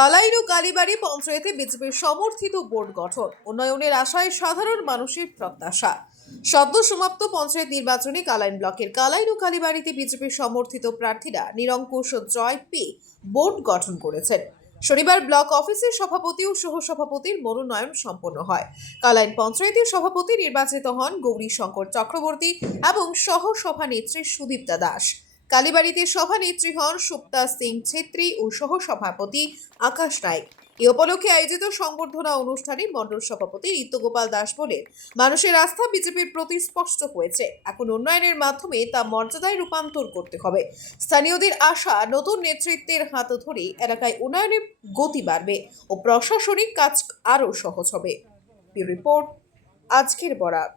কালাইনু কালীবাড়ি পঞ্চায়েতে বিজেপির সমর্থিত বোর্ড গঠন। উন্নয়নের আশায় সাধারণ মানুষের প্রত্যাশা। সদ্য সমাপ্ত, পঞ্চায়েত নির্বাচনে কালাইন ব্লকের কালাইনু কালীবাড়িতে বিজেপির সমর্থিত প্রার্থীরা নিরঙ্কুশ জয় পেয়ে বোর্ড গঠন করেছেন। শনিবার ব্লক অফিসের সভাপতি ও সহসভাপতির মনোনয়ন সম্পন্ন হয়। কালাইন পঞ্চায়েতের সভাপতি নির্বাচিত হন গৌরী শঙ্কর চক্রবর্তী এবং সহ সভানেত্রী সুদীপ্তা দাস। কালীবাড়িতে সভানেত্রী হন সুপ্তা সিং ছেত্রী ও সহসভাপতি আকাশ রায়। এ উপলক্ষে আয়োজিত সংবর্ধনা অনুষ্ঠানে মণ্ডল সভাপতি ঋত্যগোপাল দাস বলেন, মানুষের আস্থা বিজেপির প্রতি স্পষ্ট হয়েছে। এখন উন্নয়নের মাধ্যমে তা মর্যাদায় রূপান্তর করতে হবে। স্থানীয়দের আশা, নতুন নেতৃত্বের হাত ধরে এলাকায় উন্নয়নের গতি বাড়বে ও প্রশাসনিক কাজ আরও সহজ হবে। রিপোর্ট, আজকের বরাক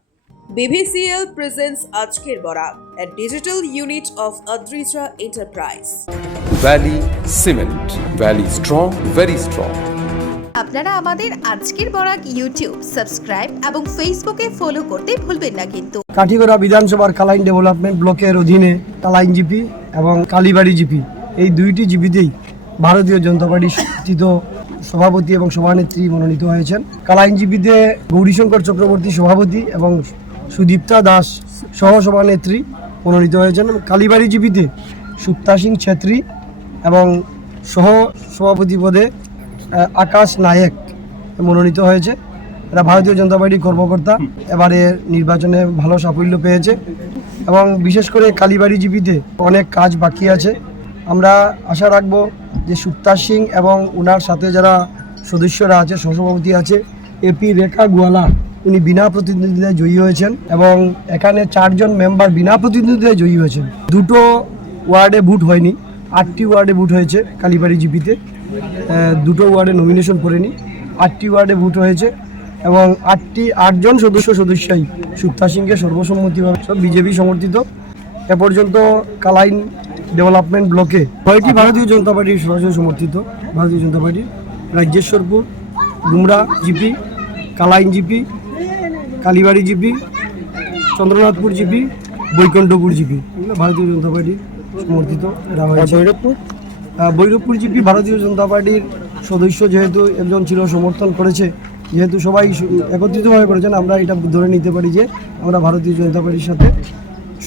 BBCL presents আজকের Barak a digital unit of Adrija Enterprise. Valley Cement. Valley strong, very strong. আপনারা আমাদের আজকের বরাক ইউটিউব সাবস্ক্রাইব এবং ফেসবুকে ফলো করতে ভুলবেন না কিন্তু কাঠিগড়া বিধানসভার কালাইন ডেভেলপমেন্ট ব্লকের অধীনে কালাইন জিপি এবং কালীবাড়ি জিপি এই দুইটি জিপিতেই ভারতীয় জনতা পার্টির সভাপতি এবং সভানেত্রী মনোনীত হয়েছেন কালাইন জিপিতে গৌরীশঙ্কর চক্রবর্তী সভাপতি এবং সুদীপ্তা দাস সহ সভানেত্রী মনোনীত হয়েছেন কালীবাড়ি জিপিতে সুপ্তা সিং ছেত্রী এবং সহ সভাপতি পদে আকাশ নায়েক মনোনীত হয়েছে। এরা ভারতীয় জনতা পার্টির কর্মকর্তা। এবারে নির্বাচনে ভালো সাফল্য পেয়েছে এবং বিশেষ করে কালীবাড়ি জিপিতে অনেক কাজ বাকি আছে। আমরা আশা রাখব যে সুক্তা সিং এবং ওনার সাথে যারা সদস্যরা আছে, সহসভাপতি আছে এপি রেখা গোয়ালা উনি বিনা প্রতিদ্বন্দ্বিতায় জয়ী হয়েছেন এবং এখানে চারজন মেম্বার বিনা প্রতিদ্বন্দ্বিতায় জয়ী হয়েছেন। দুটো ওয়ার্ডে ভোট হয়নি, আটটি ওয়ার্ডে ভোট হয়েছে কালীবাড়ি জিপিতে। দুটো ওয়ার্ডে নমিনেশন করেনি, আটটি ওয়ার্ডে ভোট হয়েছে এবং আটটি, আটজন সদস্য সদস্যই সুক্তা সিংকে সর্বসম্মতিভাবে সব বিজেপি সমর্থিত। এ পর্যন্ত কালাইন ডেভেলপমেন্ট ব্লকে ছয়টি ভারতীয় জনতা পার্টির সরাসরি সমর্থিত। ভারতীয় জনতা পার্টির Rajyeshwarpur, Gumra GP, Kalain GP Kalibari GP Chandranathpur GP Baikunthapur GP. এগুলো ভারতীয় জনতা পার্টির সমর্থিত হয়েছে। ভৈরবপুর? ভৈরবপুর জিপি ভারতীয় জনতা পার্টির সদস্য যেহেতু একজন ছিল সমর্থন করেছে যেহেতু সবাই একত্রিতভাবে করেছেন আমরা এটা ধরে নিতে পারি যে আমরা ভারতীয় জনতা পার্টির সাথে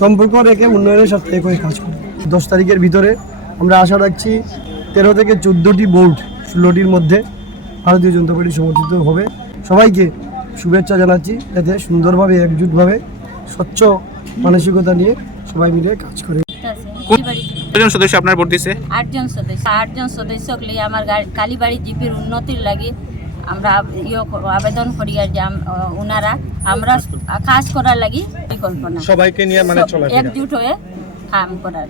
সম্পর্ক রেখে উন্নয়নের সাথে এক হয়ে কাজ করি। দশ তারিখের ভিতরে আমরা আশা রাখছি তেরো থেকে চোদ্দোটি বোর্ড ষোলোটির মধ্যে ভারতীয় জনতা পার্টি সমর্থিত হবে। সবাইকে শুভেচ্ছা জানাচ্ছি যাতে সুন্দরভাবে একজুটভাবে স্বচ্ছ মানসিকতা নিয়ে সবাই মিলে কাজ করে। কতজন সদস্য আপনার ভোট দিছে? আটজন সদস্য। আটজন সদস্যক লিয়ে আমার গাড়ি- কালীবাড়ি জিপির উন্নতির লাগি আমরা ইয়ে আবেদন করি আর যে আম- ওনারা আমরা কাজ করার লাগি পরিকল্পনা। সবাইকে নিয়ে মানে একজুট হয়ে কাম করার।